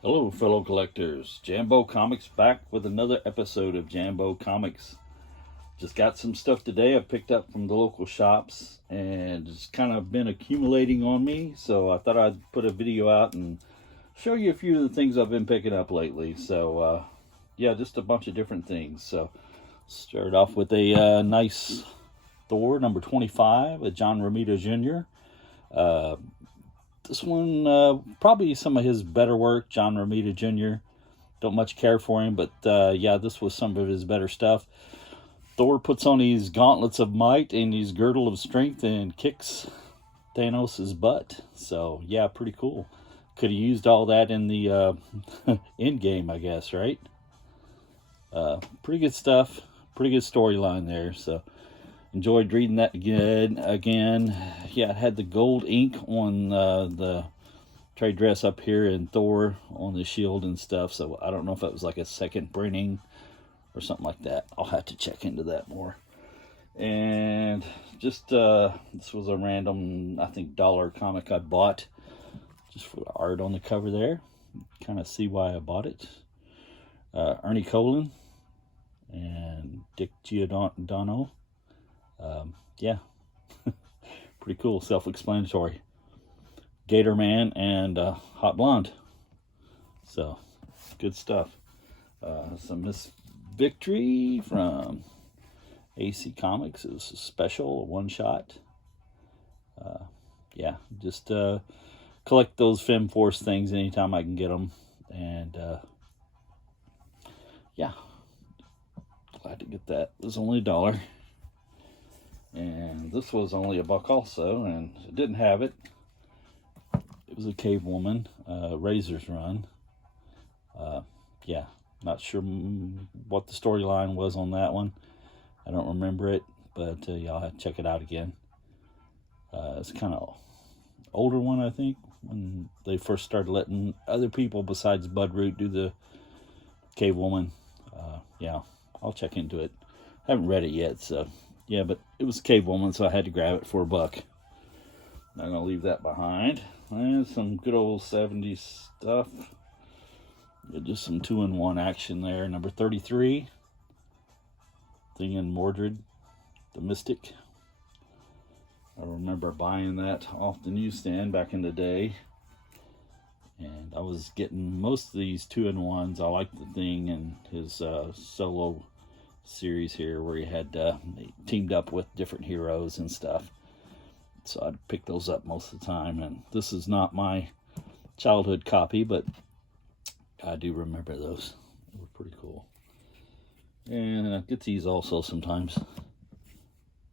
Hello, fellow collectors. Jambo Comics back with another episode of Jambo Comics. Just got some stuff today I picked up from the local shops, and it's kind of been accumulating on me. So I thought I'd put a video out and show you a few of the things I've been picking up lately. So, yeah, just a bunch of different things. So, start off with a nice Thor number 25, a John Romita Jr. This one, probably some of his better work, John Romita Jr. Don't much care for him, but yeah, this was some of his better stuff. Thor puts on these gauntlets of might and his girdle of strength and kicks Thanos' butt. So, yeah, pretty cool. Could have used all that in the end game, I guess, right? Pretty good stuff. Pretty good storyline there. So, enjoyed reading that again. Yeah, it had the gold ink on the trade dress up here and Thor on the shield and stuff. So I don't know if it was like a second printing or something like that. I'll have to check into that more. And just this was a random, I think, dollar comic I bought just for the art on the cover there. Kind of see why I bought it. Ernie Colin and Dick Giordano. Yeah, pretty cool, self-explanatory. Gator Man and Hot Blonde. So, good stuff. Some Miss Victory from AC Comics. It was a special, a one-shot. Yeah, just collect those FemForce things anytime I can get them. And, yeah, glad to get that. It was only $1. And this was only $1 also, and it didn't have it. It was a Cave Woman, Razor's Run. Yeah, not sure what the storyline was on that one. I don't remember it, but y'all have to check it out again. It's kind of older one, I think, when they first started letting other people besides Bud Root do the Cave Woman. Yeah, I'll check into it. Haven't read it yet, so yeah, but it was Cave Woman, so I had to grab it for $1. Not gonna leave that behind. And some good old 70s stuff. Just some 2-in-1 action there. Number 33. Thing in Mordred, the Mystic. I remember buying that off the newsstand back in the day. And I was getting most of these 2-in-1s. I like the Thing and his solo series here where he had teamed up with different heroes and stuff. So I'd pick those up most of the time. And this is not my childhood copy, but I do remember those. They were pretty cool. And I get these also sometimes.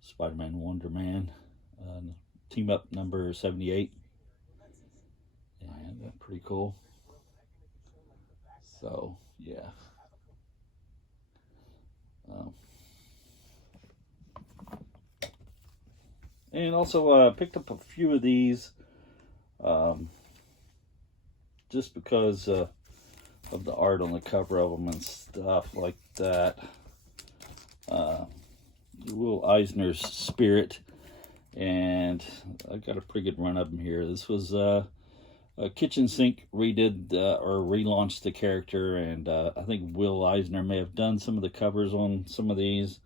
Spider-Man, Wonder Man, team up number 78. And that's pretty cool. So, yeah. And also picked up a few of these just because of the art on the cover of them and stuff like that. Will Eisner's Spirit, and I got a pretty good run of them here. This was a Kitchen Sink redid or relaunched the character, and I think Will Eisner may have done some of the covers on some of these.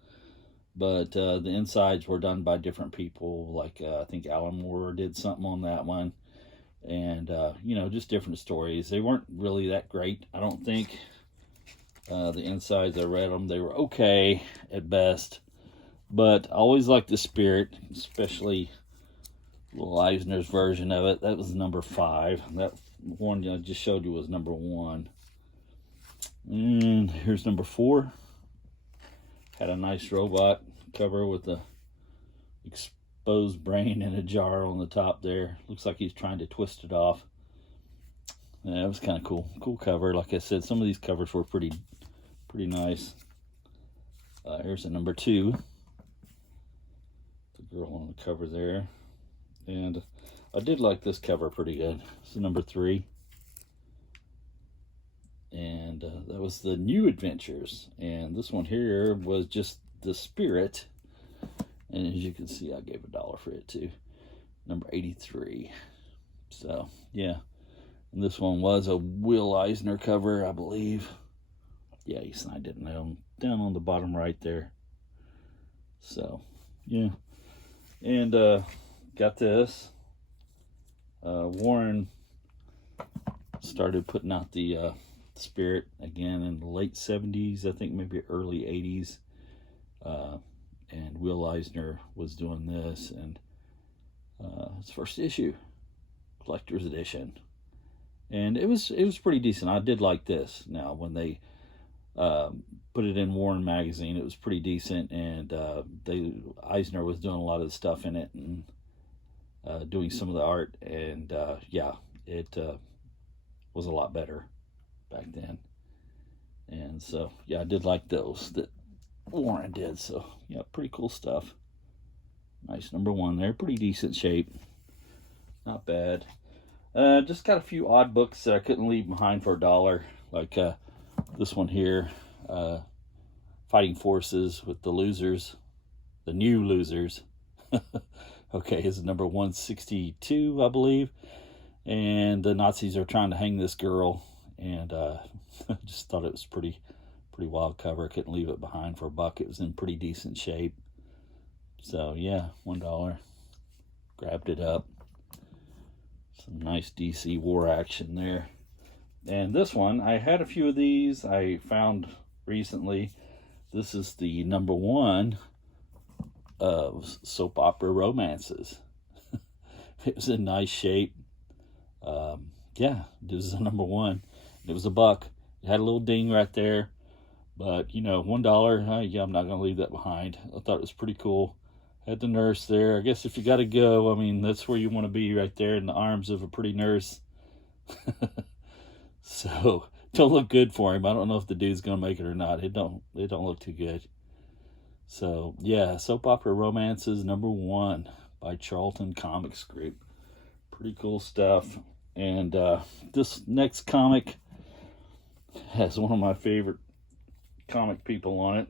But the insides were done by different people. Like I think Alan Moore did something on that one. And, you know, just different stories. They weren't really that great, I don't think. The insides, I read them. They were okay at best. But I always liked the Spirit, especially Will Eisner's version of it. That was number 5. That one I just showed you was number 1. And here's number 4. Had a nice robot cover with a exposed brain in a jar on the top there. Looks like he's trying to twist it off. Yeah, it was kind of cool. Cool cover. Like I said, some of these covers were pretty nice. Here's a number 2. The girl on the cover there. And I did like this cover pretty good. It's number 3. And that was the New Adventures. And this one here was just the Spirit. And as you can see, I gave $1 for it too. Number 83. So, yeah. And this one was a Will Eisner cover, I believe. Yeah, he signed it down on the bottom right there. So, yeah. And got this. Warren started putting out the Spirit again in the late 70s, I think maybe early 80s. And Will Eisner was doing this, and his first issue, collector's edition. And it was pretty decent. I did like this. Now, when they put it in Warren magazine, it was pretty decent, and Eisner was doing a lot of the stuff in it and doing some of the art, and yeah, it was a lot better back then. And so yeah, I did like those that Warren did. So yeah, pretty cool stuff. Nice number one there, pretty decent shape, not bad. Just got a few odd books that I couldn't leave behind for $1, like this one here, Fighting Forces with the Losers, the New Losers. Okay, it's number 162, I believe. And the Nazis are trying to hang this girl, and I just thought it was pretty wild cover. I couldn't leave it behind for $1. It was in pretty decent shape. So yeah, $1. Grabbed it up. Some nice DC war action there. And this one, I had a few of these I found recently. This is the number 1 of soap opera romances. It was in nice shape. Yeah, this is the number 1. It was $1. It had a little ding right there, but you know, $1. Yeah, I'm not gonna leave that behind. I thought it was pretty cool. Had the nurse there. I guess if you gotta go, I mean, that's where you want to be, right there in the arms of a pretty nurse. So don't look good for him. I don't know if the dude's gonna make it or not. It don't look too good. So yeah, soap opera romances number 1 by Charlton Comics Group. Pretty cool stuff. And this next comic has one of my favorite comic people on it.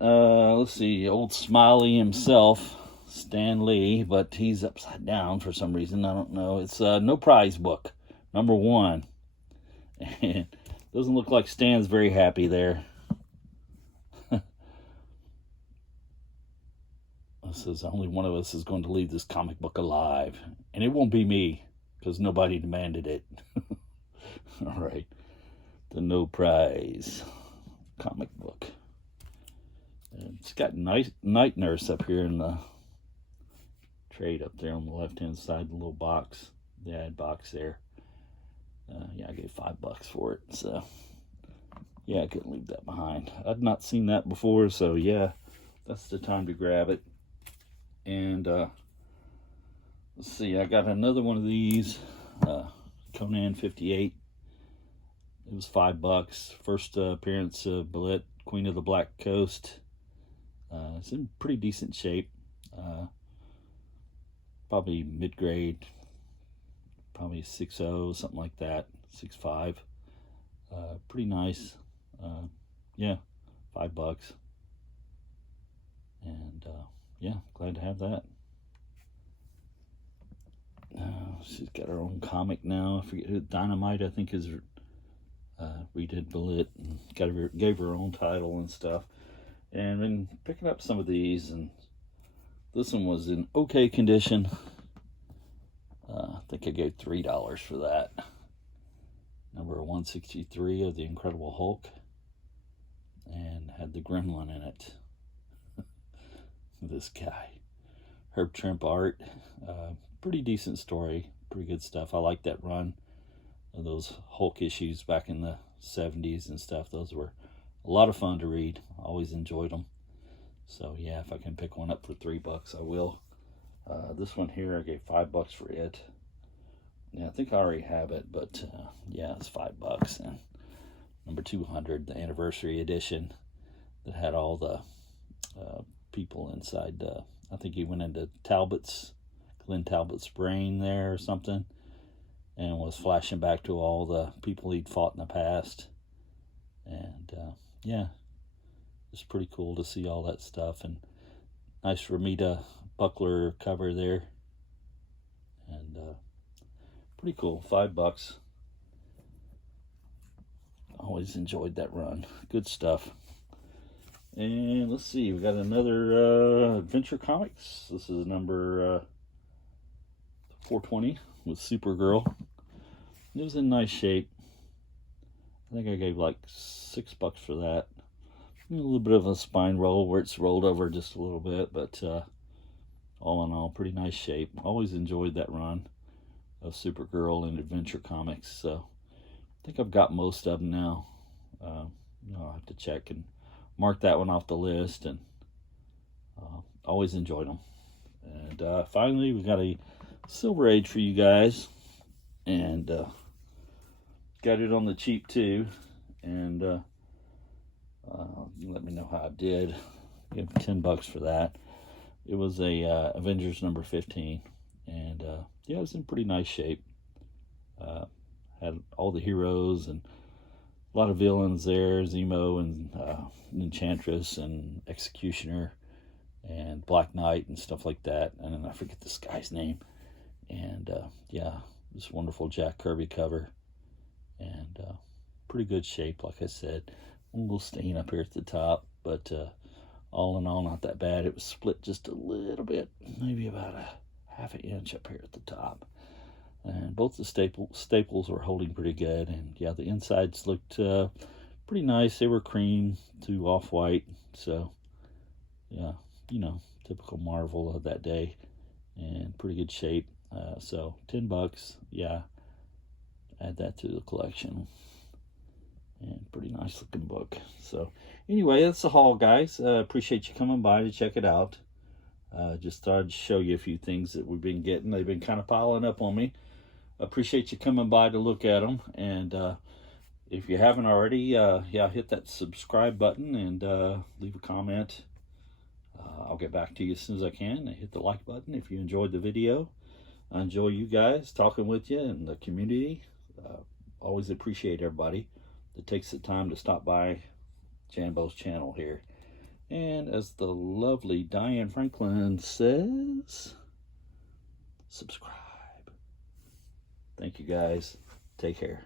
Let's see, old Smiley himself, Stan Lee, but he's upside down for some reason. I don't know. It's No Prize Book, number 1. And doesn't look like Stan's very happy there. It says only one of us is going to leave this comic book alive. And it won't be me, because nobody demanded it. All right. The No Prize comic book. And it's got Night Nurse up here in the trade up there on the left-hand side, the little box, the ad box there. Yeah, I gave $5 for it. So, yeah, I couldn't leave that behind. I'd not seen that before, so yeah, that's the time to grab it. And let's see, I got another one of these, Conan 58. It was $5. First appearance of Bullet, Queen of the Black Coast. It's in pretty decent shape. Probably mid-grade, probably 6.0, something like that, 6.5. Pretty nice. Yeah, $5. And yeah, glad to have that. She's got her own comic now. I forget who, Dynamite, I think, is redid Bullet and gave her own title and stuff. And been picking up some of these, and this one was in okay condition. I think I gave $3 for that. Number 163 of the Incredible Hulk, and had the Gremlin in it. This guy, Herb Trimp art, pretty decent story, pretty good stuff. I like that run of those Hulk issues back in the 70s and stuff. Those were a lot of fun to read. Always enjoyed them. So yeah, if I can pick one up for $3, I will. This one here, I gave $5 for it. Yeah, I think I already have it, but yeah, it's $5. And number 200, the anniversary edition, that had all the people inside. I think he went into Glenn Talbot's brain there or something, and was flashing back to all the people he'd fought in the past. And yeah, it's pretty cool to see all that stuff. And nice Ramita Buckler cover there. And pretty cool. $5. Always enjoyed that run. Good stuff. And let's see, we got another Adventure Comics. This is number 420 with Supergirl. It was in nice shape. I think I gave like $6 for that. A little bit of a spine roll where it's rolled over just a little bit, but all in all, pretty nice shape. Always enjoyed that run of Supergirl and Adventure Comics. So I think I've got most of them now. I'll have to check and mark that one off the list, and always enjoyed them. And finally, we got a Silver Age for you guys, and got it on the cheap too. And let me know how I did. Give $10 for that. It was a Avengers number 15, and yeah, it was in pretty nice shape. Had all the heroes and a lot of villains there, Zemo and Enchantress and Executioner and Black Knight and stuff like that. And then I forget this guy's name. And yeah, this wonderful Jack Kirby cover. And pretty good shape, like I said. A little stain up here at the top, but all in all, not that bad. It was split just a little bit, maybe about a half an inch up here at the top. And both the staples were holding pretty good. And yeah, the insides looked pretty nice. They were cream to off-white. So yeah, you know, typical Marvel of that day. And pretty good shape. So $10, yeah, add that to the collection. And pretty nice looking book. So anyway, that's the haul, guys. Appreciate you coming by to check it out. Just thought I'd show you a few things that we've been getting. They've been kind of piling up on me. Appreciate you coming by to look at them. And if you haven't already, yeah, hit that subscribe button and leave a comment. I'll get back to you as soon as I can. Hit the like button if you enjoyed the video. I enjoy you guys talking with you and the community. Always appreciate everybody that takes the time to stop by Jambo's channel here. And as the lovely Diane Franklin says, subscribe. Thank you guys. Take care.